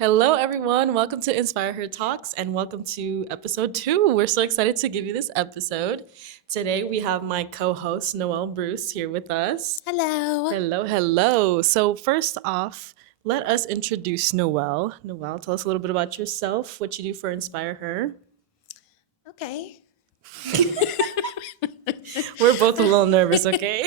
Hello, everyone. Welcome to InspiHER Talks and welcome to episode 2. We're so excited to give you this episode. Today, we have my co host, Noelle Bruce, here with us. Hello. Hello, hello. So, first off, let us introduce Noelle. Noelle, tell us a little bit about yourself, what you do for InspiHER. Okay. We're both a little nervous, okay?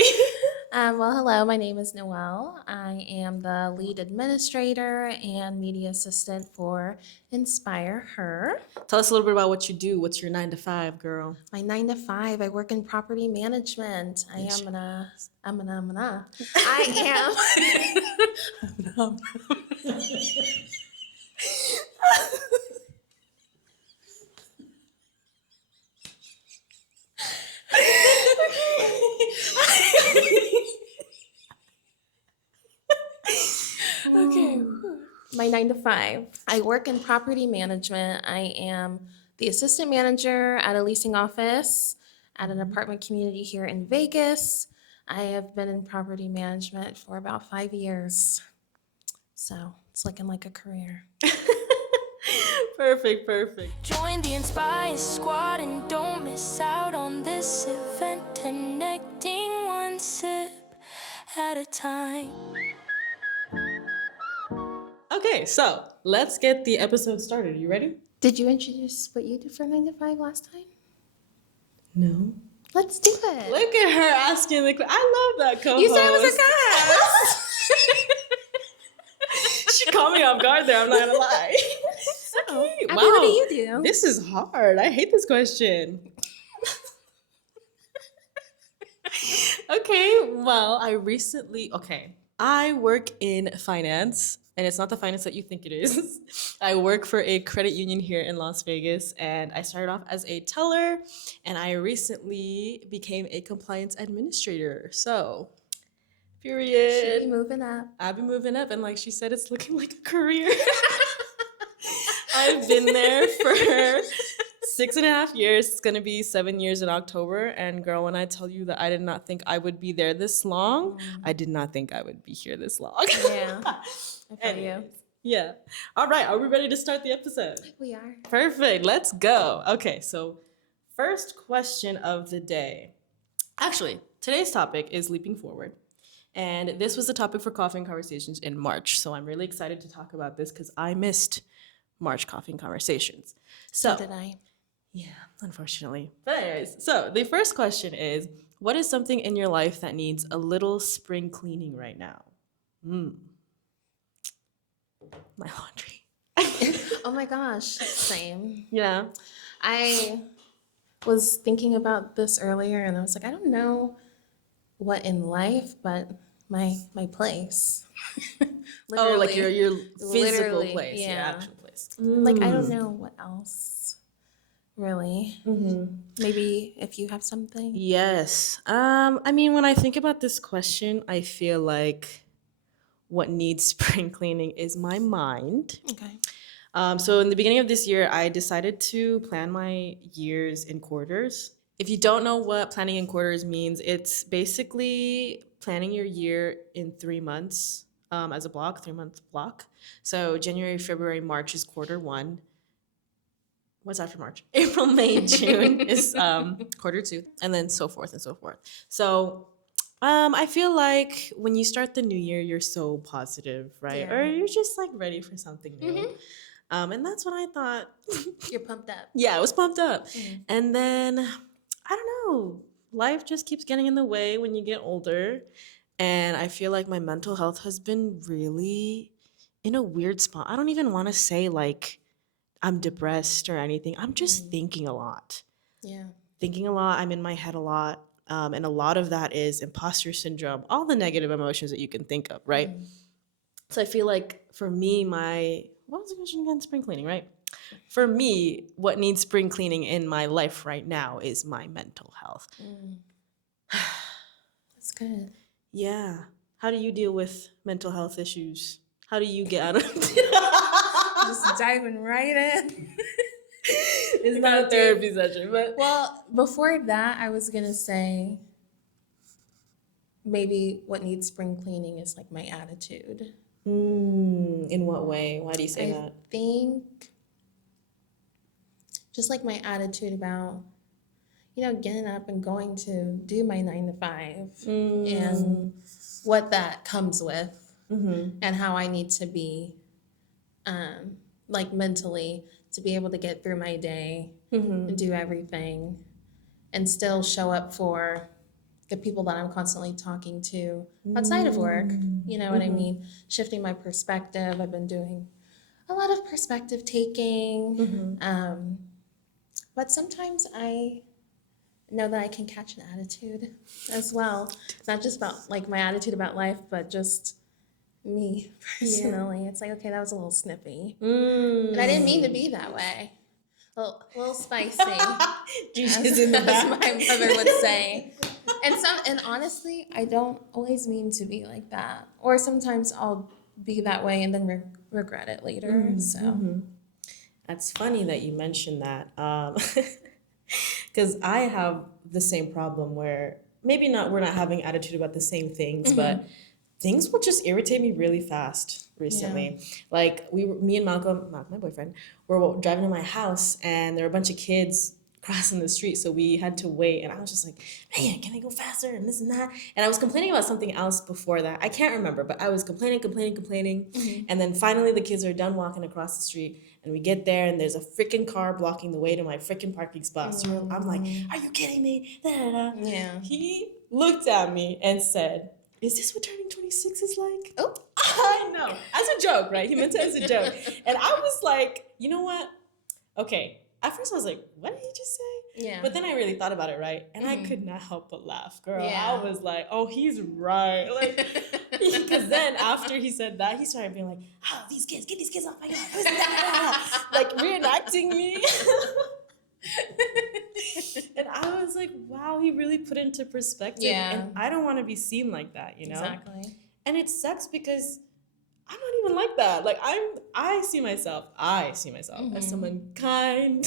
Hello. My name is Noelle. I am the lead administrator and media assistant for InspiHER. Tell us a little bit about what you do. What's your 9 to 5, girl? My 9 to 5, I work in property management. I am. Okay. My 9 to 5. I work in property management. I am the assistant manager at a leasing office at an apartment community here in Vegas. I have been in property management for about 5 years. So it's looking like a career. Perfect. Join the InspiHER squad and don't miss out on this event. Connecting one sip at a time. Okay, so let's get the episode started. You ready? Did you introduce what you do for 9 to 5 last time? No. Let's do it. Look at her asking the question. I love that co-host. You said it was a guest. She caught me off guard there. I'm not gonna lie. Okay, Abby, what do you do? This is hard. I hate this question. Okay, well, I work in finance, and it's not the finance that you think it is. I work for a credit union here in Las Vegas, and I started off as a teller, and I recently became a compliance administrator. So, period. Should be moving up. I've been moving up, and like she said, it's looking like a career. I've been there for 6.5 years. It's gonna be 7 years in October. And girl, when I tell you that I did not think I would be there this long, I did not think I would be here this long. Yeah. I feel you. Yeah. All right. Are we ready to start the episode? We are. Perfect. Let's go. Okay. So, first question of the day. Actually, today's topic is leaping forward. And this was the topic for Coffee and Conversations in March. So, I'm really excited to talk about this because I missed March Coffee and Conversations. So did I. Yeah, unfortunately. But anyways, so the first question is, what is something in your life that needs a little spring cleaning right now? My laundry. Oh my gosh, same. Yeah. I was thinking about this earlier and I was like, I don't know what in life, but my place. Oh, like your physical Literally, place, your yeah. actual place. Like, I don't know what else, really. Maybe if you have something. Yes. I mean, when I think about this question, I feel like what needs spring cleaning is my mind. Okay. So in the beginning of this year, I decided to plan my years in quarters. If you don't know what planning in quarters means, it's basically planning your year in 3 months as a block, 3-month block. So January, February, March is quarter one. What's after March? April, May, June is quarter two, and then so forth and so forth. So I feel like when you start the new year, you're so positive, right? Yeah. Or you're just like ready for something new. And that's what I thought. You're pumped up. Yeah, I was pumped up. And then, I don't know, life just keeps getting in the way when you get older. And I feel like my mental health has been really in a weird spot. I don't even want to say like I'm depressed or anything. I'm just thinking a lot. Yeah. Thinking a lot. I'm in my head a lot. And a lot of that is imposter syndrome, all the negative emotions that you can think of, right? So I feel like for me, what was the question again? Spring cleaning, right? For me, what needs spring cleaning in my life right now is my mental health. That's good. Yeah. How do you deal with mental health issues? How do you get out of Just diving right in. It's not a therapy session, but Well, before that, I was going to say maybe what needs spring cleaning is like my attitude. In what way? Why do you say I that? think just like my attitude about, getting up and going to do my 9 to 5 and what that comes with and how I need to be, like mentally, to be able to get through my day and do everything and still show up for the people that I'm constantly talking to outside of work. You know what I mean? Shifting my perspective. I've been doing a lot of perspective taking. But sometimes I know that I can catch an attitude as well. It's not just about like my attitude about life, but just me personally. It's like, okay, that was a little snippy. And I didn't mean to be that way. A little spicy, Juju's in the as back. my mother would say. And honestly, I don't always mean to be like that. Or sometimes I'll be that way and then regret it later. So That's funny that you mentioned that. Because I have the same problem where maybe not we're not having attitude about the same things, but things will just irritate me really fast recently. Like me and Malcolm, my boyfriend, were driving to my house and there were a bunch of kids crossing the street, so we had to wait. And I was just like, man, can I go faster and this and that? And I was complaining about something else before that. I can't remember, but I was complaining. And then finally the kids are done walking across the street. And we get there and there's a freaking car blocking the way to my freaking parking spot. So I'm like, are you kidding me? Da, da, da. yeah. He looked at me and said, is this what turning 26 is like? Oh. I know. As a joke, right? He meant it as a joke. And I was like, you know what? Okay. At first I was like, what did he just say? Yeah. But then I really thought about it, right? And I could not help but laugh, girl. Yeah. I was like, oh, he's right. Like, because then after he said that, he started being like, oh, these kids, get these kids off my yard. Like reenacting me. And I was like, wow, he really put into perspective. Yeah. And I don't want to be seen like that, you know? Exactly. And it sucks because I'm not even like that. Like I see myself as someone kind.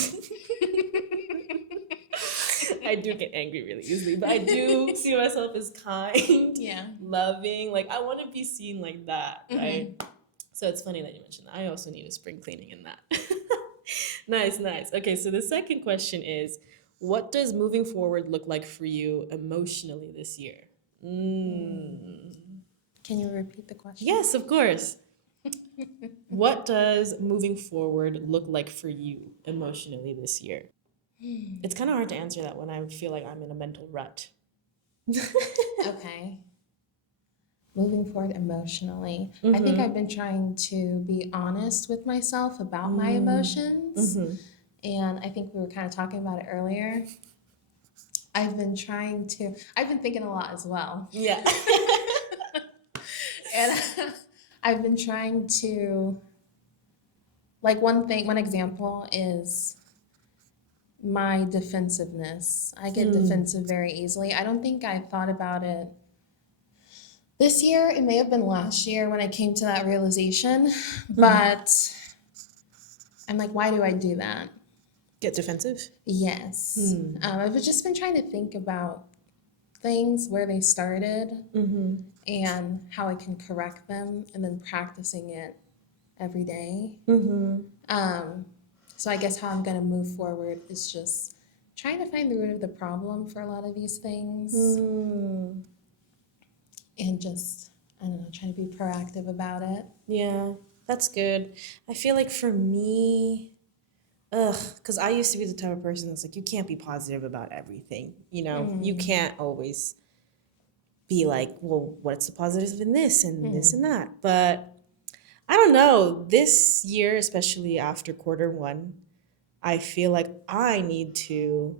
I do get angry really easily, but I do see myself as kind, loving. Like I want to be seen like that, right? So it's funny that you mentioned that. I also need a spring cleaning in that. Nice. Okay, so the second question is, what does moving forward look like for you emotionally this year? Can you repeat the question? Yes, of course. What does moving forward look like for you emotionally this year? It's kind of hard to answer that when I feel like I'm in a mental rut. Okay. Moving forward emotionally, I think I've been trying to be honest with myself about my emotions. And I think we were kind of talking about it earlier. I've been thinking a lot as well. Yeah. And I've been trying to, like one example is my defensiveness. I get defensive very easily. I don't think I thought about it this year. It may have been last year when I came to that realization, but I'm like, why do I do that? Get defensive? Yes. I've just been trying to think about things, where they started, and how I can correct them, and then practicing it every day. So I guess how I'm going to move forward is just trying to find the root of the problem for a lot of these things. And just, I don't know, trying to be proactive about it. Yeah, that's good. I feel like for me, because I used to be the type of person that's like, you can't be positive about everything. You know, you can't always be like, well, what's the positive in this and this and that? But I don't know. This year, especially after Q1, I feel like I need to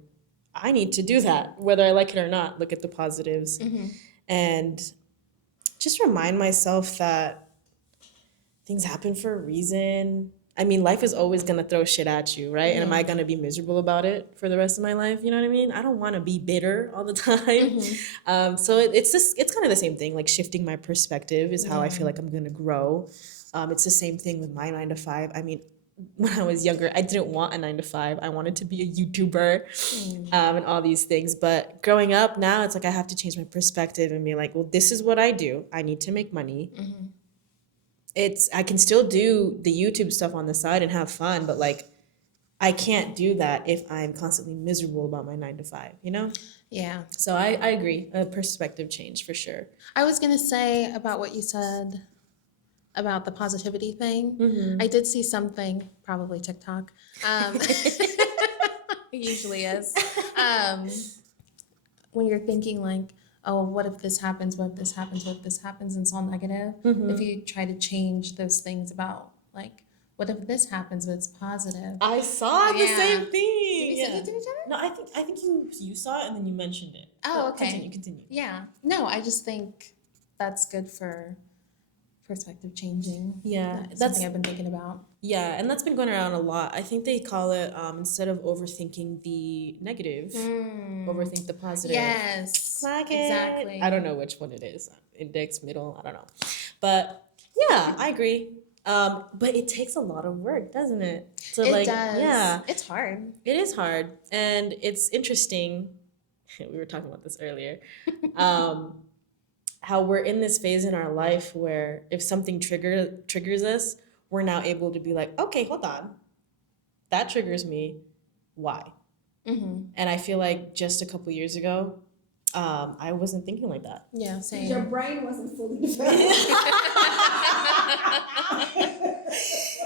do that, whether I like it or not. Look at the positives and just remind myself that things happen for a reason. I mean, life is always going to throw shit at you, right? And am I going to be miserable about it for the rest of my life? You know what I mean? I don't want to be bitter all the time. So it's kind of the same thing. Like shifting my perspective is how I feel like I'm going to grow. It's the same thing with my 9 to 5. I mean, when I was younger, I didn't want a 9 to 5. I wanted to be a YouTuber and all these things. But growing up now, it's like I have to change my perspective and be like, well, this is what I do. I need to make money. I can still do the YouTube stuff on the side and have fun, but like I can't do that if I'm constantly miserable about my 9 to 5, you know? Yeah. So I agree. A perspective change for sure. I was going to say about what you said about the positivity thing. Mm-hmm. I did see something, probably TikTok. It usually is. When you're thinking like, oh, what if this happens? What if this happens? What if this happens? And it's all negative. Mm-hmm. If you try to change those things about like, what if this happens, but it's positive? I saw the Yeah. same thing. Did we Yeah. say it to each other? No, I think you saw it and then you mentioned it. Oh, But okay. Continue. Yeah. No, I just think that's good for perspective changing. Yeah, That's that's something I've been thinking about. yeah, and that's been going around a lot. I think they call it instead of overthinking the negative, overthink the positive. Yes. Clock it. Exactly. I don't know which one it is. Index, middle, I don't know. But yeah, I agree. But it takes a lot of work, doesn't it? So It like, does. yeah, It's hard. it is hard. And it's interesting. We were talking about this earlier. How we're in this phase in our life where if something triggers us, we're now able to be like, okay, hold on. That triggers me. Why? Mm-hmm. And I feel like just a couple years ago, I wasn't thinking like that. Yeah, Your same. brain wasn't fully developed.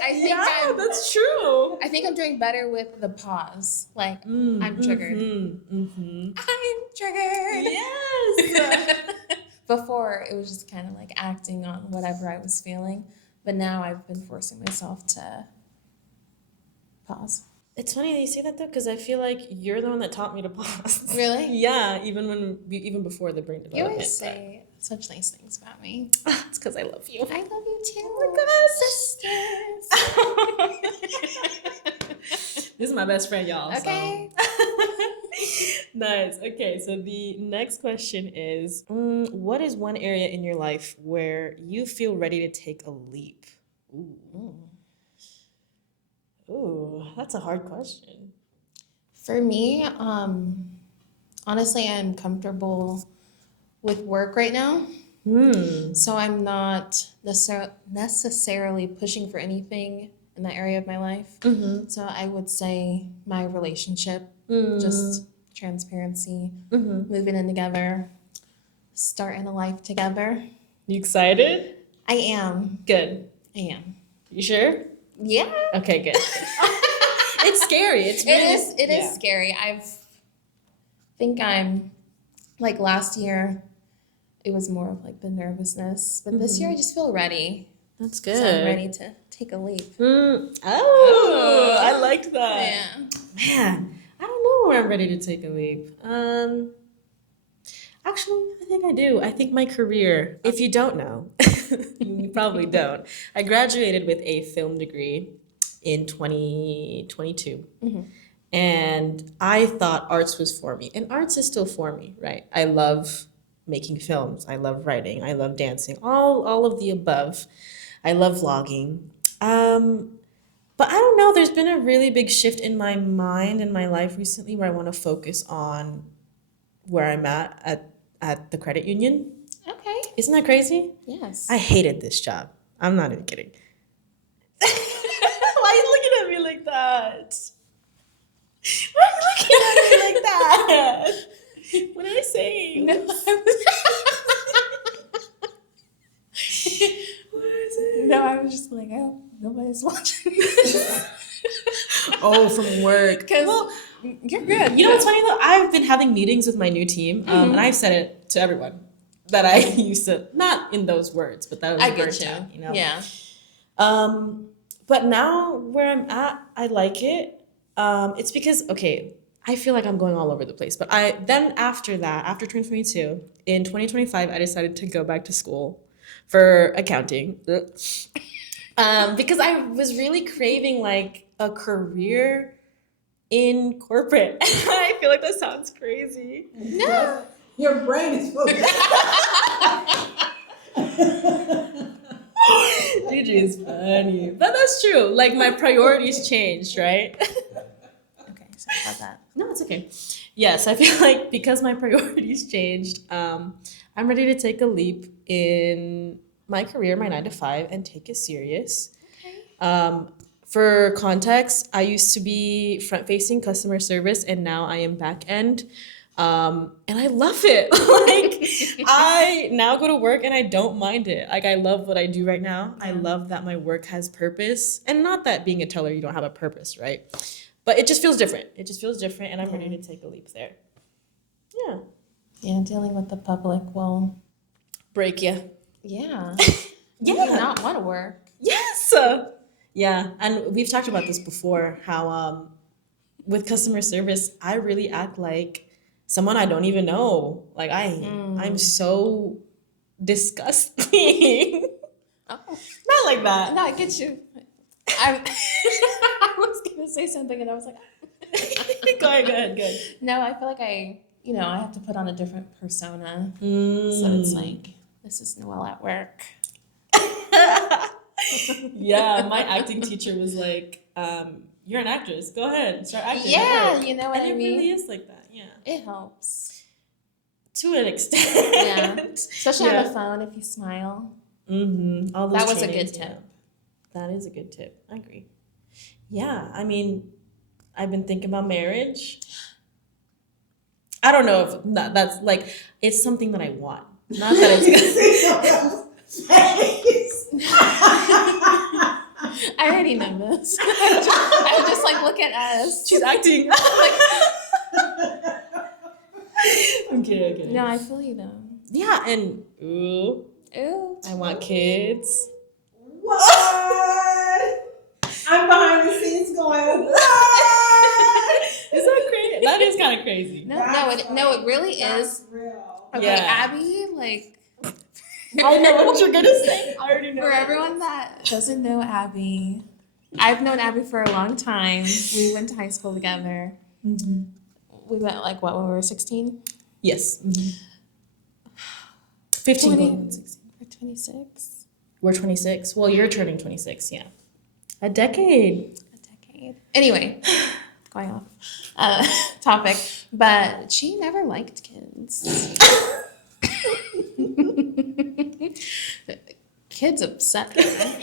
I think that's true. I think I'm doing better with the pause. Like I'm triggered. Mm-hmm. I'm triggered. Yes. Before it was just kind of like acting on whatever I was feeling, but now I've been forcing myself to pause. It's funny that you say that though, because I feel like you're the one that taught me to pause. Really? Yeah, even before the brain You development. always say such nice things about me. It's because I love you. I love you too. Oh my This is my best friend, y'all. Okay. So. Nice. Okay, so the next question is, what is one area in your life where you feel ready to take a leap? Ooh, that's a hard question. For me, honestly, I'm comfortable with work right now. So I'm not necessarily pushing for anything in that area of my life. So I would say my relationship, just transparency, moving in together, starting a life together. You excited? I am. Good. I am. You sure? Yeah. Okay, good. It's scary. It's really, It is scary. Think I'm like last year it was more of like the nervousness, but this year I just feel ready. That's good. So I'm ready to take a leap. Oh, I liked that. Yeah. Man, I don't know where I'm ready to take a leap. Actually, I think I do. I think my career, if you don't know, you probably don't. I graduated with a film degree in 2022. And I thought arts was for me. And arts is still for me, right? I love making films. I love writing. I love dancing. All of the above. I love vlogging. But I don't know, there's been a really big shift in my mind in my life recently where I want to focus on where I'm at the credit union. Okay. Isn't that crazy? Yes. I hated this job. I'm not even kidding. Why are you looking at me like that? Why are you looking at me like that? What did I say? No, What did I say? no, I was just like, oh, nobody's watching. Oh, from work. Well, you're good. You know what's funny though? I've been having meetings with my new team, and I've said it to everyone that I used to, not in those words, but that I was I get burnt you. out, you know? Yeah. But now where I'm at, I like it. It's because, okay, I feel like I'm going all over the place. But after 2022, in 2025, I decided to go back to school for accounting. Because I was really craving like a career in corporate. I feel like that sounds crazy. No. Your brain is full. Gigi is funny. But that's true. Like my priorities changed, right? Okay, sorry about that. No, it's okay. Yes, I feel like because my priorities changed, I'm ready to take a leap in my career, my 9 to 5, and take it serious. Okay. For context, I used to be front-facing customer service, and now I am back-end. And I love it. Like, I now go to work and I don't mind it. Like, I love what I do right now. I love that my work has purpose. And not that being a teller, you don't have a purpose, right? But it just feels different. It just feels different, and I'm ready to take a leap there. Yeah. Yeah, dealing with the public will, Break you. yeah, Yeah. not want to work. Yes. Yeah, and we've talked about this before, how with customer service, I really act like someone I don't even know. Like I'm so disgusting. Oh, Not like that. no, I get you. I was gonna say something and I was like, Go ahead, good. no, I feel like I have to put on a different persona. So it's like, this is Noelle at work. Yeah, my acting teacher was like, you're an actress. Go ahead, start acting. Yeah, you know what And I it mean? really is like that. Yeah, It helps. to an extent. Yeah. Especially on Yeah. the phone if you smile. Mm-hmm. All those That was a trainings, good yeah. tip. That is a good tip. I agree. Yeah, I mean, I've been thinking about marriage. I don't know if that's like, it's something that I want. Not that it's I already know this. I'm just like, look at us. She's acting. Okay. No, I feel you though. Yeah, and ooh, Ooh. I want kids. What? I'm behind the scenes going, what? Is that crazy? That is kind of crazy. No, it really is. That's real. Okay, Yeah. Abby, like, I know what you're gonna say. I already know. for everyone that doesn't know Abby, I've known Abby for a long time. We went to high school together. Mm-hmm. We met like what when we were 16? Yes. Mm-hmm. 15. 20. going on 16. We're 26. We're 26. Well, you're turning 26. Yeah. A decade. A decade. Anyway, going off topic, but she never liked kids. Kids upset her.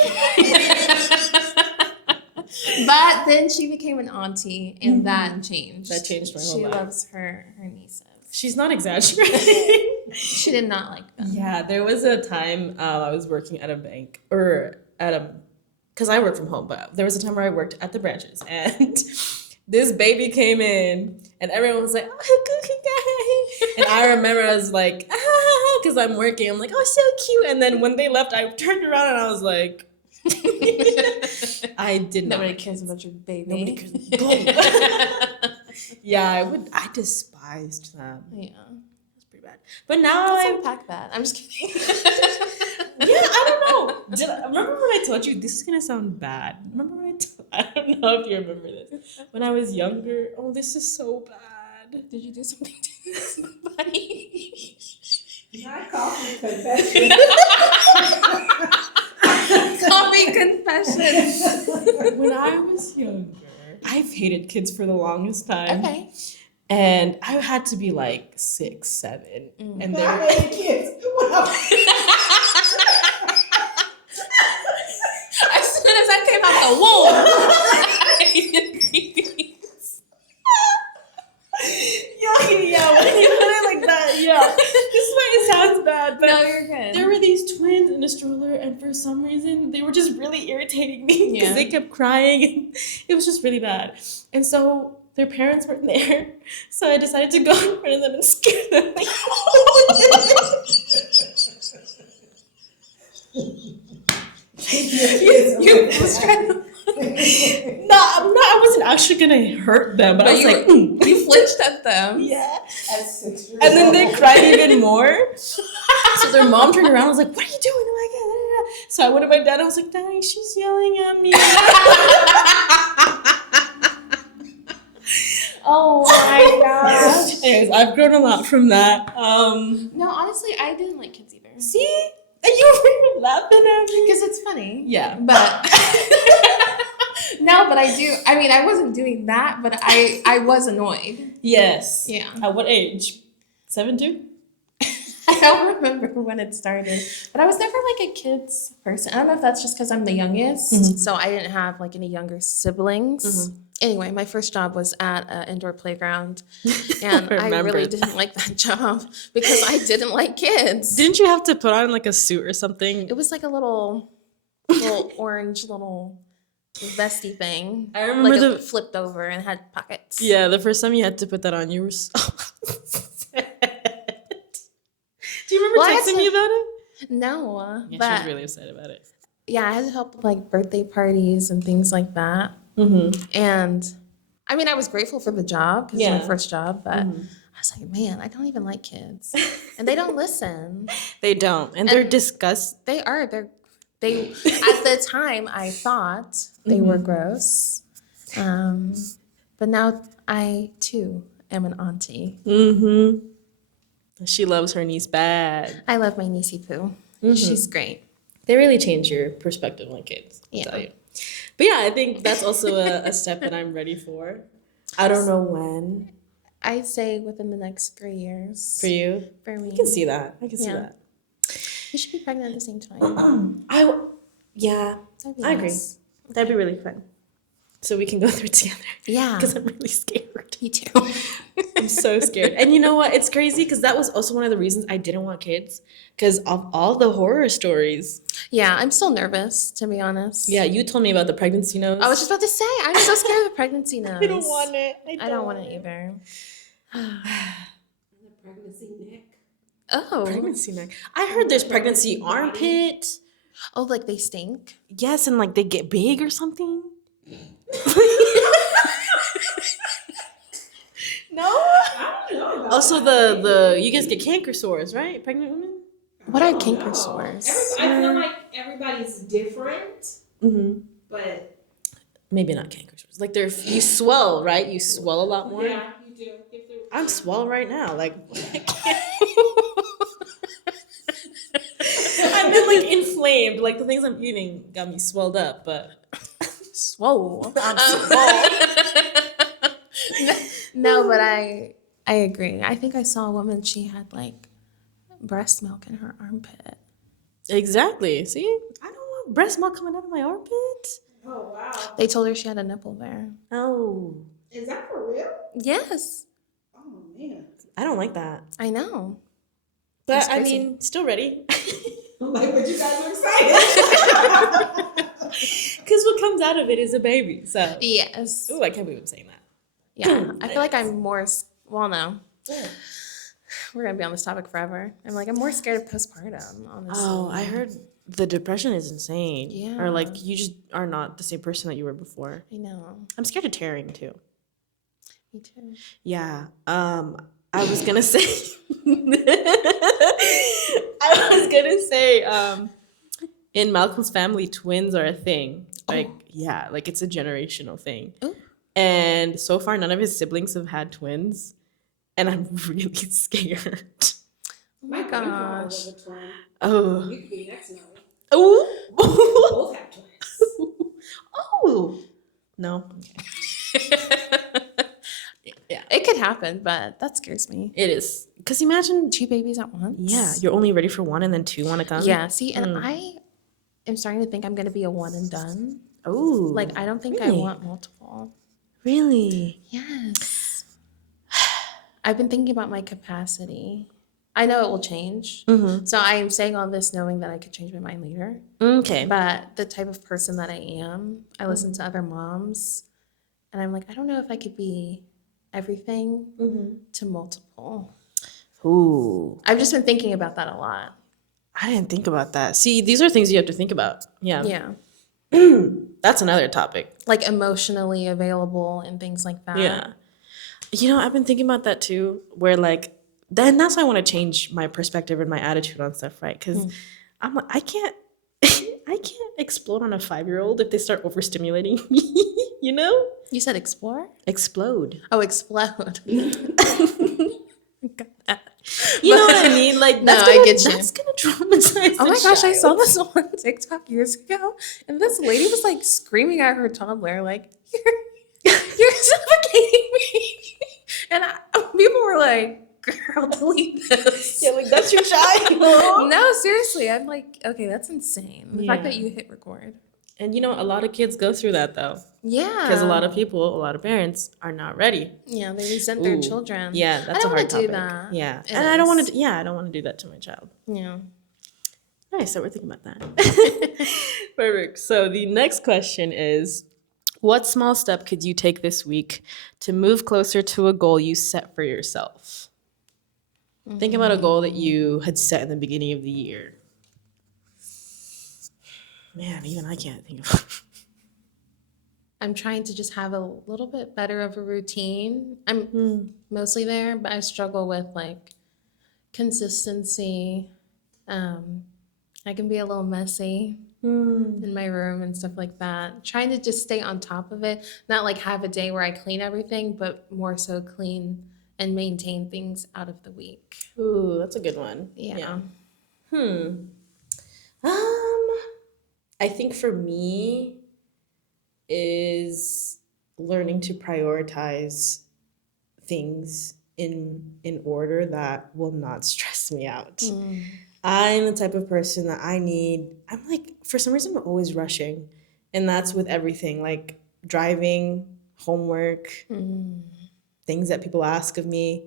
But then she became an auntie, and that changed. That changed my whole She life. loves her nieces. She's not exaggerating. She did not like them. Yeah, there was a time I was working at a bank because I work from home, but there was a time where I worked at the branches, and this baby came in, and everyone was like, "Oh, cookie guy," and I remember I was like, "Ah," because I'm working. I'm like, "Oh, so cute." And then when they left, I turned around and I was like, I did not. Nobody cares about your baby. Nobody cares. Go. Yeah, I despised them. Yeah. It's pretty bad. But now Let's I unpack that. I'm just kidding. yeah, I don't know. Remember when I told you this is gonna sound bad? Remember when I don't know if you remember this. When I was younger, oh, this is so bad. Did you do something to somebody? Not coffee confession. Coffee confessions. When I was younger, I've hated kids for the longest time. Okay. And I had to be like 6, 7. And Not they're many kids. Wow. As soon as I came out the womb, I hated babies. yeah, when you put it like that, yeah. This is why it sounds bad, but No, you're good. there were these twins in a stroller, and for some reason, they were just really irritating me because Yeah. they kept crying, and it was just really bad. And so their parents weren't there, so I decided to go in front of them and scare them. You was trying to, I wasn't actually gonna hurt them, but I was you, like, you flinched at them. yeah. At 6 years And then old. they cried even more. So their mom turned around and was like, "What are you doing?" I'm like, "Da, da, da." So I went to my dad and I was like, "Daddy, she's yelling at me." Oh my gosh. Anyways, I've grown a lot from that. No, honestly, I didn't like kids either. See? And you were laughing at me. Because it's funny. Yeah. But no, but I do. I mean, I wasn't doing that, but I was annoyed. Yes. Yeah. At what age? 7 too? I I don't remember when it started, but I was never like a kids person. I don't know if that's just because I'm the youngest, so I didn't have like any younger siblings. Anyway, my first job was at an indoor playground, and I remember really didn't like that job because I didn't like kids. Didn't you have to put on like a suit or something? It was like a little orange little vesty thing. I remember like the- it flipped over and had pockets. Yeah, the first time you had to put that on, you were so sad. Do you remember Well, I had texting to- me about it? No, Yeah, she but was really upset about it. yeah, I had to help with like birthday parties and things like that. And I mean, I was grateful for the job because it's Yeah. my first job, but I was like, man, I don't even like kids, and they don't listen. They don't, and they're And- disgust. They are. They at the time I thought they were gross, but now I too am an auntie. She loves her niece bad. I love my niecey poo. She's great. They really change your perspective on kids. I'll Yeah. tell you. But yeah, I think that's also a step that I'm ready for. I don't know when I'd say within the next 3 years. for you. For me. I can see that. I can see Yeah. that. You should be pregnant at the same time. Yeah, That'd be I agree. nice. That'd be really fun. So we can go through it together. Yeah. Because I'm really scared. Me too. I'm so scared. And you know what? It's crazy because that was also one of the reasons I didn't want kids. Because of all the horror stories. Yeah, I'm still nervous, to be honest. Yeah, you told me about the pregnancy nose. I was just about to say, I'm so scared of the pregnancy nose. I don't want it. I don't want it either. The pregnancy neck. Oh. Pregnancy neck. I heard there's pregnancy armpit. Oh, like they stink? Yes, and like they get big or something. No. I don't know about Also, that. the you guys get canker sores, right? Pregnant women. What are I don't canker know. sores? I feel like everybody's different, Mm-hmm. but Maybe not canker sores. Like they're you swell, right? You swell a lot more. yeah, you do. If they- I'm swell right now. Like I've been like inflamed. Like the things I'm eating got me swelled up, but Swole. I'm swole. No, but I agree. I think I saw a woman, she had like breast milk in her armpit. exactly. See, I don't want breast milk coming out of my armpit. Oh wow, They told her she had a nipple there. Oh, is that for real? Yes, Oh man, I don't like that. I know. But That's I crazy. mean, still ready. I'm like, but you guys are excited. Because what comes out of it is a baby. So, Yes. ooh, I can't believe I'm saying that. Yeah. I feel like I'm more, well, no. We're going to be on this topic forever. I'm like, I'm more scared of postpartum, honestly. Oh, I heard the depression is insane. Yeah. Or like you just are not the same person that you were before. I know. I'm scared of tearing too. Me too. Yeah. I was gonna say I was gonna say, in Malcolm's family, twins are a thing. Like, yeah, like it's a generational thing. Ooh. And so far none of his siblings have had twins. And I'm really scared. Oh my gosh. was a twin. Oh. You could be next now. Oh. Both have twins. Oh. No. Yeah. It could happen, but that scares me. It is. Because imagine, 2 babies at once? yeah, you're only ready for one and then two want to come. Yeah, see, and I am starting to think I'm going to be a one and done. Oh. Like, I don't think I really? want multiple. Really? Yes. I've been thinking about my capacity. I know it will change. Mm-hmm. So I am saying all this knowing that I could change my mind later. Okay. But the type of person that I am, I listen to other moms and I'm like, I don't know if I could be everything to multiple. Ooh. I've just been thinking about that a lot. I didn't think about that. See, these are things you have to think about. Yeah. Yeah. That's another topic. Like emotionally available and things like that. Yeah. You know, I've been thinking about that too, where like, then that's why I want to change my perspective and my attitude on stuff, right? Because I'm like, I can't explode on a 5-year-old if they start overstimulating me, you know? You said explore? Explode. Oh, explode. Got that. You know what I mean? Like, No, that's I gonna, get you. that's gonna traumatize Oh my the gosh, I saw child. this on TikTok years ago, and this lady was like screaming at her toddler, like, "You're suffocating me," and people were like, girl, delete this. Yeah, like that's your child. No, seriously. I'm like, okay, that's insane. The fact that Yeah. you hit record. And you know, a lot of kids go through that though. Yeah. Because a lot of people, a lot of parents are not ready. Yeah, they resent their Ooh. children. Yeah, that's I don't a hard want to do topic. that. Yeah. It And I don't want is. to, yeah, I don't want to do that to my child. Yeah. Nice, so we're thinking about that. Perfect. So the next question is, what small step could you take this week to move closer to a goal you set for yourself? Think about a goal that you had set in the beginning of the year. Man, even I can't think of. I'm trying to just have a little bit better of a routine. I'm mostly there, but I struggle with like consistency. I can be a little messy in my room and stuff like that. Trying to just stay on top of it, not like have a day where I clean everything, but more so clean and maintain things out of the week. Ooh, that's a good one. Yeah. I think for me is learning to prioritize things in order that will not stress me out. I'm the type of person that I'm like, for some reason, I'm always rushing. And that's with everything, like driving, homework, things that people ask of me.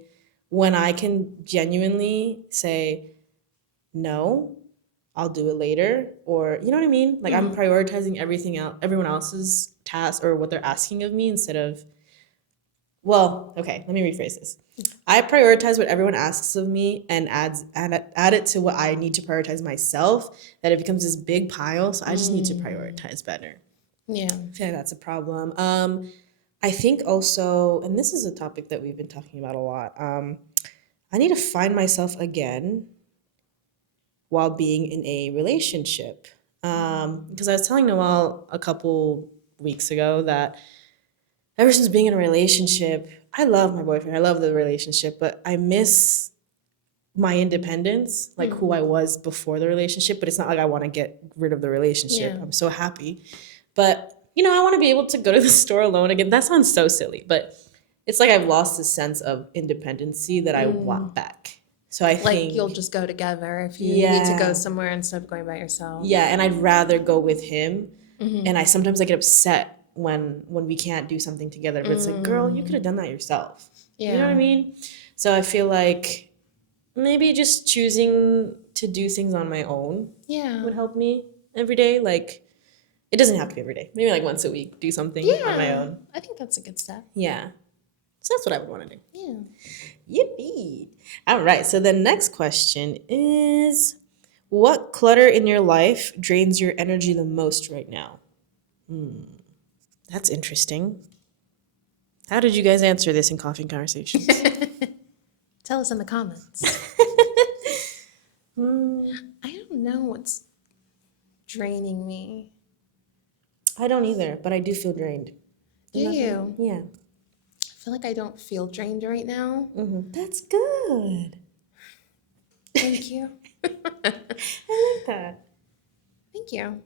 When I can genuinely say, no, I'll do it later, or you know what I mean? Like I'm prioritizing everything else, everyone else's task or what they're asking of me instead of, well, okay, let me rephrase this. I prioritize what everyone asks of me and add it to what I need to prioritize myself, that it becomes this big pile. So I just need to prioritize better. Yeah. I feel like that's a problem. I think also, and this is a topic that we've been talking about a lot, I need to find myself again while being in a relationship. Because I was telling Noelle a couple weeks ago that ever since being in a relationship, I love my boyfriend, I love the relationship, but I miss my independence, like who I was before the relationship, but it's not like I want to get rid of the relationship. Yeah. I'm so happy. But, you know, I want to be able to go to the store alone again. That sounds so silly, but it's like I've lost a sense of independency that I want back. So I Like think you'll just go together if you need to go somewhere instead of going by yourself. yeah, and I'd rather go with him. And I sometimes I get upset when we can't do something together. But it's like, girl, you could have done that yourself. Yeah. You know what I mean? So I feel like maybe just choosing to do things on my own Yeah. would help me every day. Like it doesn't have to be every day. Maybe like once a week, do something on my own. I think that's a good step. Yeah. So that's what I would want to do. Yeah. Yippee. All right. So the next question is, what clutter in your life drains your energy the most right now? That's interesting. How did you guys answer this in Coffee and Conversations? Tell us in the comments. I don't know what's draining me. I don't either, but I do feel drained. Do you? Yeah. I feel like I don't feel drained right now. That's good. Thank you. I like that. Thank you.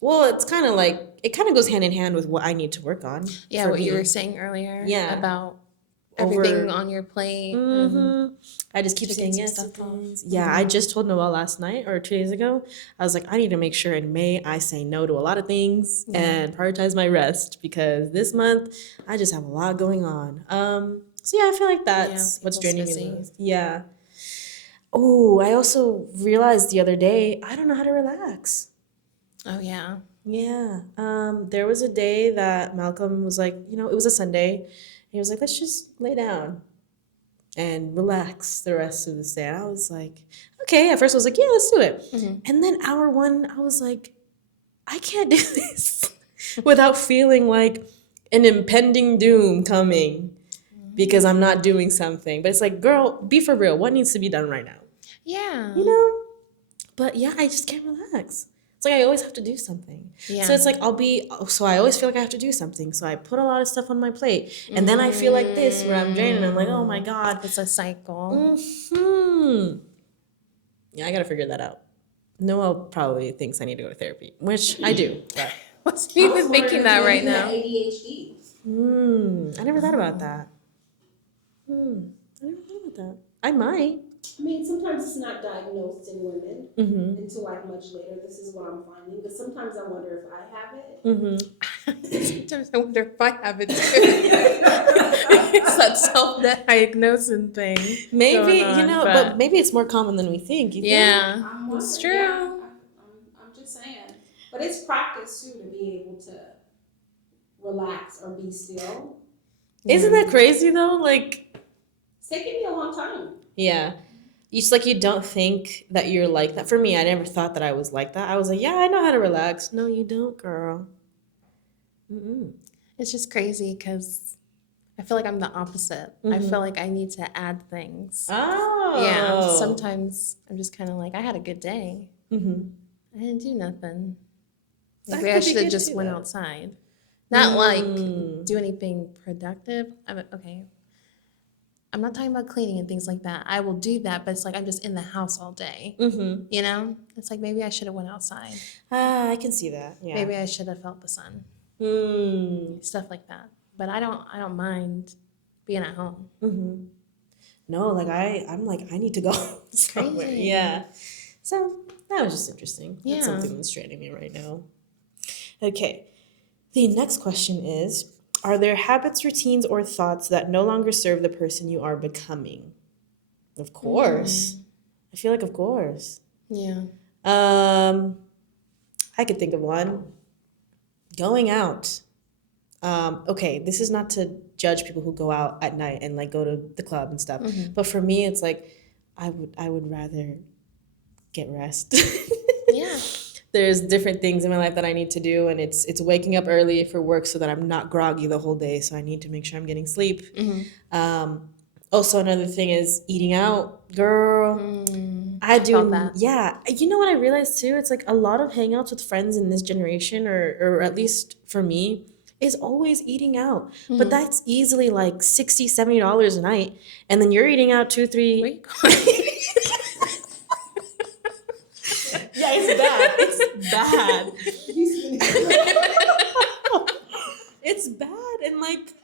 Well, it's kind of like, it kind of goes hand in hand with what I need to work on. Yeah, for what you me. were saying earlier. Yeah. About Over- everything on your plate. and I just keep Taking saying some yes to stuff off. things. Yeah, I just told Noelle last night or 2 days ago. I was like, I need to make sure in May I say no to a lot of things and prioritize my rest because this month I just have a lot going on. So yeah, I feel like that's what's people's draining me busy. the most. Yeah. Oh, I also realized the other day I don't know how to relax. Oh, yeah. Yeah. There was a day that Malcolm was like, you know, it was a Sunday. He was like, let's just lay down and relax the rest of this day. And I was like, okay. At first I was like, yeah, let's do it. And then hour one, I was like, I can't do this without feeling like an impending doom coming because I'm not doing something. But it's like, girl, be for real. What needs to be done right now? Yeah. You know? But yeah, I just can't relax. It's like I always have to do something. Yeah. So it's like so I always feel like I have to do something. So I put a lot of stuff on my plate. And then I feel like this where I'm drained and I'm like, oh my God. It's a cycle. Yeah, I gotta figure that out. Noelle probably thinks I need to go to therapy, which I do. But What's even thinking that right now? ADHD. I never thought about that. I never thought about that. I might. I mean, sometimes it's not diagnosed in women Mm-hmm. until like much later. This is what I'm finding. But sometimes I wonder if I have it. Mm-hmm. Sometimes I wonder if I have it too. It's that self-diagnosing thing. Maybe, going on, but maybe it's more common than we think. You think? Yeah, I'm that's wondering, true. yeah, I'm just saying. But it's practice too to be able to relax or be still. Isn't that crazy though? Like, It's taken me a long time. yeah. It's like you don't think that you're like that. For me, I never thought that I was like that. I was like, yeah, I know how to relax. No, you don't, girl. Mm-mm. It's just crazy because I feel like I'm the opposite. I feel like I need to add things. Oh. Yeah, sometimes I'm just kind of like, I had a good day. Mm-hmm. I didn't do nothing. That Maybe I could be should have good just too, went though. outside. Not like do anything productive. Okay. I'm not talking about cleaning and things like that. I will do that, but it's like I'm just in the house all day. Mm-hmm. You know? It's like maybe I should have went outside. I can see that. Yeah. Maybe I should have felt the sun. Stuff like that. But I don't mind being at home. Mm-hmm. No, like I'm like, I need to go somewhere. crazy. Yeah. So that was just interesting. Yeah. That's something that's straining me right now. Okay. The next question is, are there habits, routines, or thoughts that no longer serve the person you are becoming? Of course. I feel like of course. Yeah. I could think of one. Going out. Okay, this is not to judge people who go out at night and like go to the club and stuff. But for me, it's like I would rather get rest. Yeah. There's different things in my life that I need to do, and it's waking up early for work so that I'm not groggy the whole day. So I need to make sure I'm getting sleep. Also, another thing is eating out, girl. I do. felt that. Yeah, you know what I realized too? It's like a lot of hangouts with friends in this generation, or at least for me, is always eating out. But that's easily like $60, $70 a night, and then you're eating out 2, 3. Yeah, it's bad. It's bad. It's bad, and like,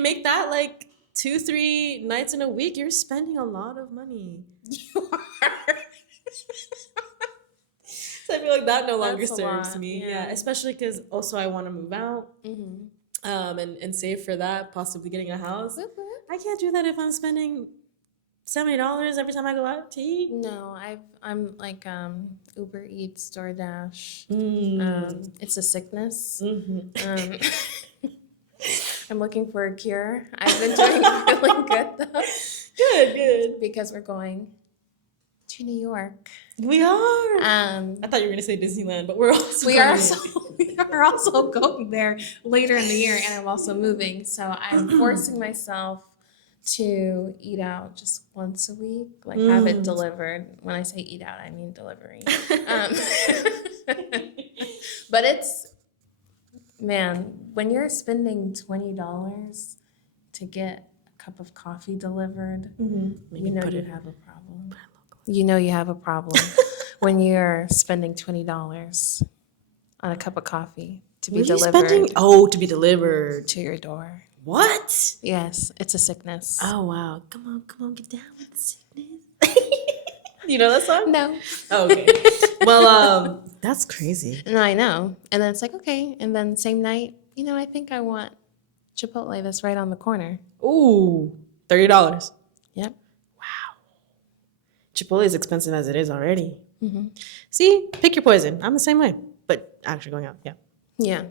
make that like 2, 3 nights in a week. You're spending a lot of money. You are. So I feel like that no longer That's a serves lot, me. yeah. Yeah, especially because also I want to move out. And save for that, possibly getting a house. I can't do that if I'm spending $70 every time I go out to eat. No, I'm like Uber Eats, DoorDash. It's a sickness. I'm looking for a cure. I've been doing really good though. Good. Because we're going to New York. We are. I thought you were gonna say Disneyland, but we're also we going are there. we are also going there later in the year, and I'm also moving. So I'm forcing myself to eat out just once a week, like have it delivered. When I say eat out, I mean delivery. But it's, man, when you're spending $20 to get a cup of coffee delivered, you know you have a problem. You know you have a problem when you're spending $20 on a cup of coffee to be delivered to be delivered to your door. What? Yes, it's a sickness. Oh wow! Come on, get down with the sickness. You know that song? No. Oh, okay. Well, that's crazy. No, I know. And then it's like, okay. And then same night, I think I want Chipotle that's right on the corner. Ooh, $30. Yep. Chipotle is expensive as it is already. See, pick your poison. I'm the same way, but actually going out. Yeah. Yeah.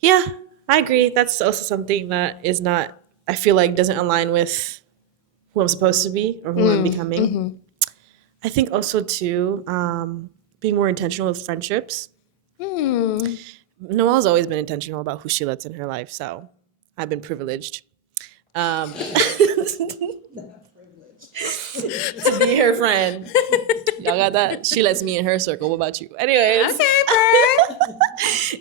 Yeah, I agree. That's also something that is not, I feel like, doesn't align with who I'm supposed to be or who I'm becoming. I think also, too, being more intentional with friendships. Noelle's always been intentional about who she lets in her life, so I've been privileged. To be her friend. Y'all got that? She lets me in her circle. What about you? Anyways. Okay, Bird.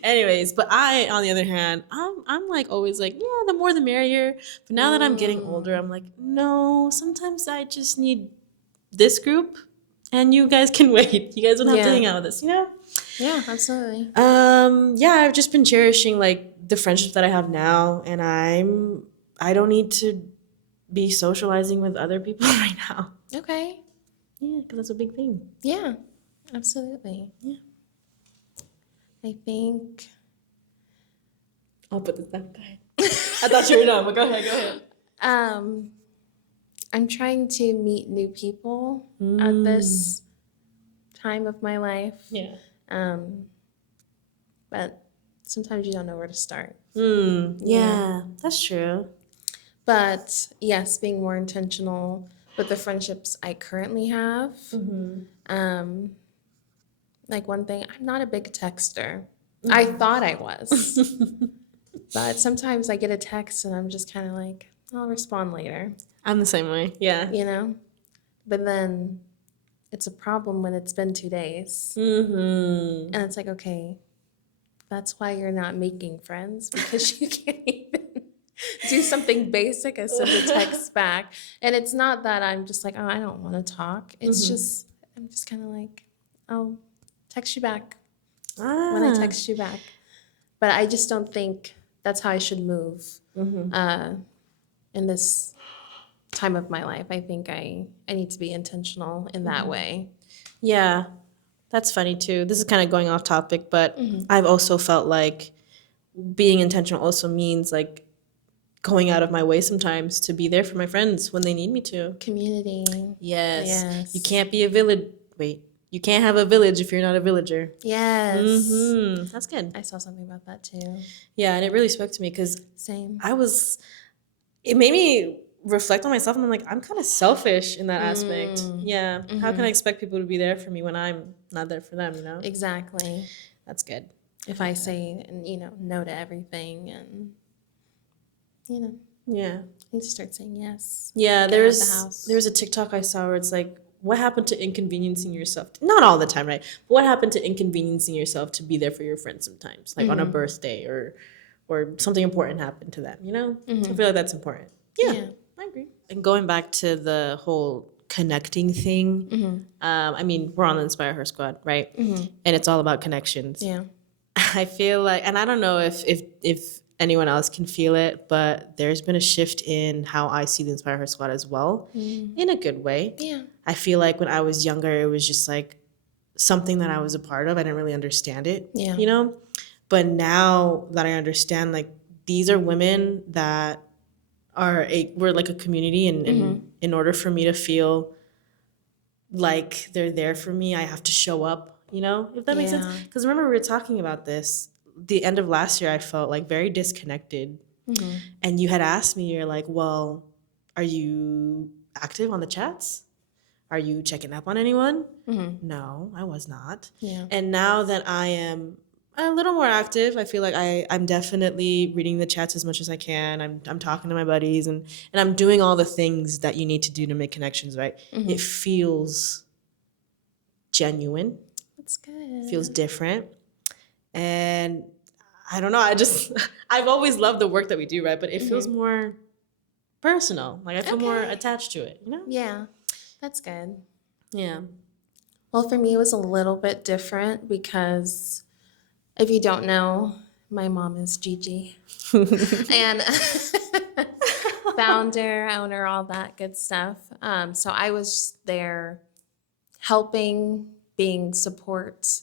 Anyways, but I, on the other hand, I'm like always like, yeah, the more the merrier. But now that I'm getting older, I'm like, no, sometimes I just need this group and you guys can wait. You guys don't have to hang out with us, Yeah, absolutely. Yeah, I've just been cherishing like the friendships that I have now, and I don't need to be socializing with other people right now. Okay. Yeah, because that's a big thing. Yeah, absolutely. Yeah. I think I'll put this down. Go ahead. I thought you were done, but go ahead. I'm trying to meet new people at this time of my life. Yeah. But sometimes you don't know where to start. Yeah, that's true. But yes, being more intentional with the friendships I currently have. Like one thing, I'm not a big texter. I thought I was. But sometimes I get a text and I'm just kind of like, I'll respond later, I'm the same way. Yeah. you know? But then it's a problem when it's been 2 days. Mm-hmm. And it's like, okay, that's why you're not making friends, because you can't even do something basic as send a text back. And it's not that I'm just like, oh, I don't want to talk. It's just, I'm just kind of like, I'll text you back when I text you back. But I just don't think that's how I should move in this time of my life. I think I need to be intentional in that way. Yeah, that's funny too. This is kind of going off topic, but I've also felt like being intentional also means like going out of my way sometimes to be there for my friends when they need me to. Community. Yes. Yes. You can't be a village. Wait, you can't have a village if you're not a villager. Yes. That's good. I saw something about that too. Yeah, and it really spoke to me because Same. it made me reflect on myself, and I'm like, I'm kind of selfish in that aspect. Yeah. How can I expect people to be there for me when I'm not there for them, you know? Exactly. That's good. If I say, no to everything, and, Yeah. I need to start saying yes. Yeah, Get out of the house. there was a TikTok I saw where it's like, what happened to inconveniencing yourself? Not all the time, right? But what happened to inconveniencing yourself to be there for your friends sometimes, like on a birthday or something important happened to them, you know? I feel like that's important. Yeah, I agree. And going back to the whole connecting thing, I mean, we're on the InspiHER squad, right? And it's all about connections. Yeah. I feel like, and I don't know if anyone else can feel it, but there's been a shift in how I see the InspiHER squad as well, in a good way. Yeah. I feel like when I was younger, it was just like something that I was a part of. I didn't really understand it, Yeah. you know? But now that I understand, like, these are women that we're like a community, and in order for me to feel like they're there for me, I have to show up, you know, if that makes sense. Yeah. Because remember, we were talking about this the end of last year. I felt like very disconnected, and you had asked me, you're like, well, are you active on the chats? Are you checking up on anyone? No, I was not. Yeah. And now that I am a little more active, I feel like I'm definitely reading the chats as much as I can. I'm talking to my buddies, and I'm doing all the things that you need to do to make connections, right? It feels genuine. That's good. Feels different. And I don't know, I've always loved the work that we do, right? But it feels more personal. Like I feel more attached to it, you know? Yeah. That's good. Yeah. Well, for me, it was a little bit different because if you don't know, my mom is Gigi. And founder, owner, all that good stuff. So I was there helping, being support.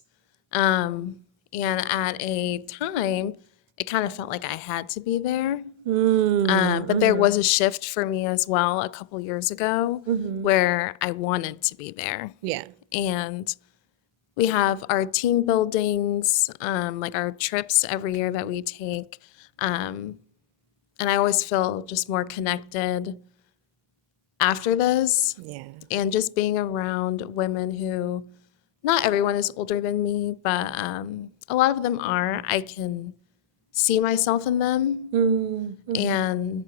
And at a time, it kind of felt like I had to be there. But there was a shift for me as well a couple years ago where I wanted to be there. Yeah. And we have our team buildings, like our trips every year that we take. And I always feel just more connected after those. Yeah. And just being around women who, not everyone is older than me, but a lot of them are. I can see myself in them and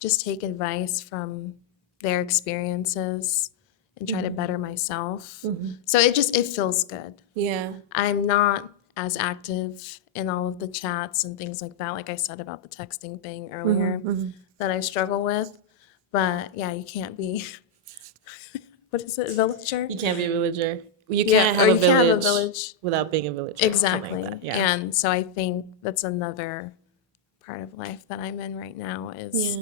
just take advice from their experiences and try to better myself. So it feels good. Yeah. I'm not as active in all of the chats and things like that, like I said about the texting thing earlier that I struggle with. But yeah, you can't be, what is it, villager? You can't be a villager. You Yeah, can't or have, you can't have a village without being a villager. Exactly. Something like that. Yeah. And so I think that's another part of life that I'm in right now is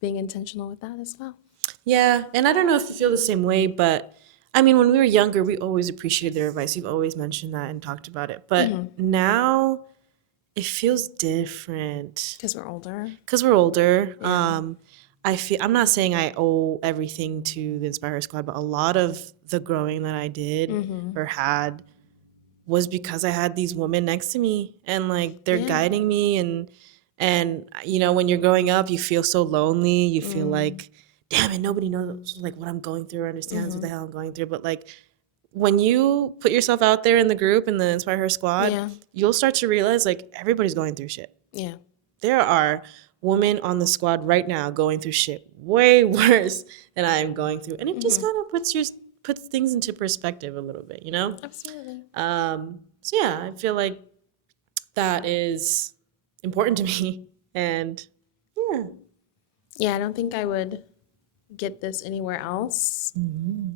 being intentional with that as well. Yeah, and I don't know if you feel the same way, but I mean, when we were younger, we always appreciated their advice. We've always mentioned that and talked about it. But now it feels different Because we're older. because we're older. Yeah. I'm not saying I owe everything to the InspiHER squad, but a lot of the growing that I did or had was because I had these women next to me, and like they're guiding me, and you know, when you're growing up, you feel so lonely. You feel like, damn it, nobody knows like what I'm going through or understands what the hell I'm going through. But like when you put yourself out there in the group in the InspiHER squad, you'll start to realize like everybody's going through shit. Yeah. There are women on the squad right now going through shit way worse than I'm going through, and it just kind of puts things into perspective a little bit, you know? Absolutely. So yeah, I feel like that is important to me, and yeah. Yeah, I don't think I would get this anywhere else.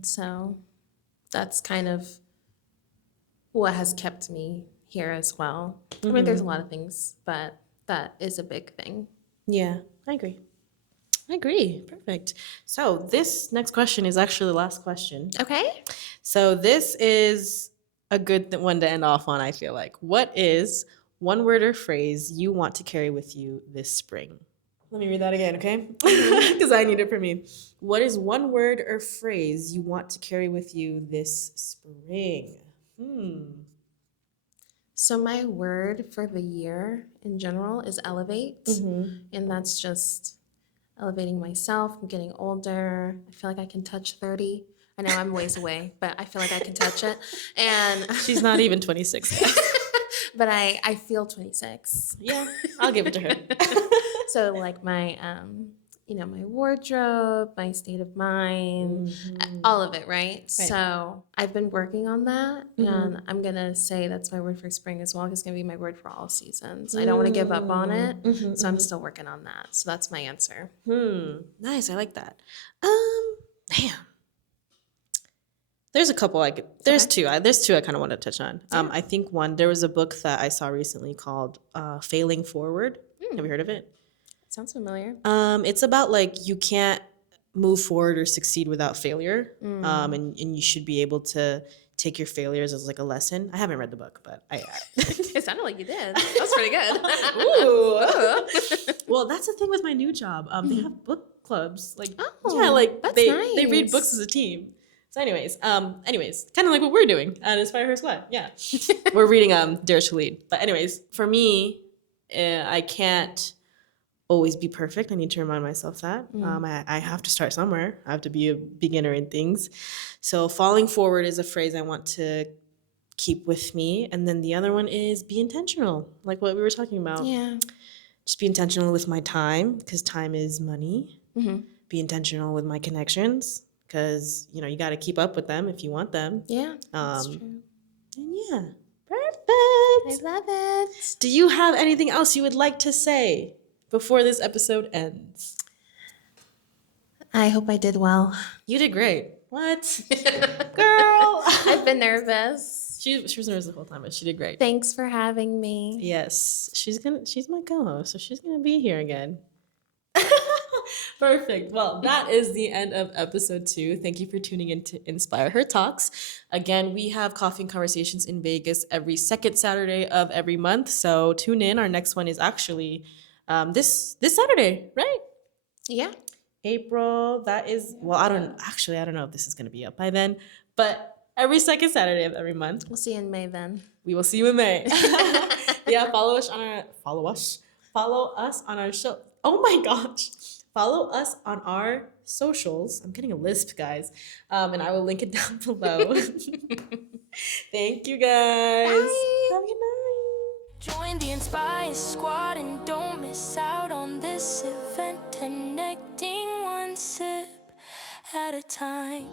So that's kind of what has kept me here as well. I mean, there's a lot of things, but that is a big thing. Yeah, I agree. Perfect. So this next question is actually the last question. Okay. So this is a good one to end off on, I feel like. What is one word or phrase you want to carry with you this spring? Let me read that again, okay? Because I need it for me. What is one word or phrase you want to carry with you this spring? So my word for the year in general is elevate. And that's just elevating myself. I'm getting older. I feel like I can touch 30. I know I'm ways away, but I feel like I can touch it. And She's not even 26 yet. but I feel 26. Yeah, I'll give it to her. So like my my wardrobe, my state of mind, all of it, right? So I've been working on that, and I'm gonna say that's my word for spring as well. It's gonna be my word for all seasons. I don't want to give up on it, so I'm still working on that. So that's my answer. Nice, I like that. Damn. There's a couple there's two I kind of want to touch on. I think there was a book that I saw recently called Failing Forward. Have you heard of it? Sounds familiar. It's about like you can't move forward or succeed without failure. And you should be able to take your failures as like a lesson. I haven't read the book, but It sounded like you did. That was pretty good. Ooh. Well, that's the thing with my new job. They have book clubs. Like that's they nice. read books as a team. So anyways, kind of like what we're doing at InspiHER Squad. Yeah. We're reading Dare to Lead. But anyways, for me, I can't always be perfect. I need to remind myself that. I have to start somewhere. I have to be a beginner in things. So falling forward is a phrase I want to keep with me. And then the other one is be intentional, like what we were talking about. Yeah. Just be intentional with my time, because time is money. Be intentional with my connections, because you got to keep up with them if you want them. Yeah, that's true. And yeah, perfect. I love it. Do you have anything else you would like to say before this episode ends? I hope I did well. You did great. What? Girl. I've been nervous. She was nervous the whole time, but she did great. Thanks for having me. Yes. She's my co-host, so she's gonna be here again. Perfect. Well, that is the end of episode 2. Thank you for tuning in to InspiHER Talks. Again, we have coffee and conversations in Vegas every second Saturday of every month. So tune in. Our next one is actually this Saturday, right? Yeah. April. That is, well, I don't know if this is going to be up by then, but every second Saturday of every month. We'll see you in May then. We will see you in May. Yeah, follow us on our show. Oh my gosh. Follow us on our socials. I'm getting a lisp, guys. And I will link it down below. Thank you, guys. Bye. Have a good night. Join the InspiHER squad and don't miss out on this event. Connecting one sip at a time.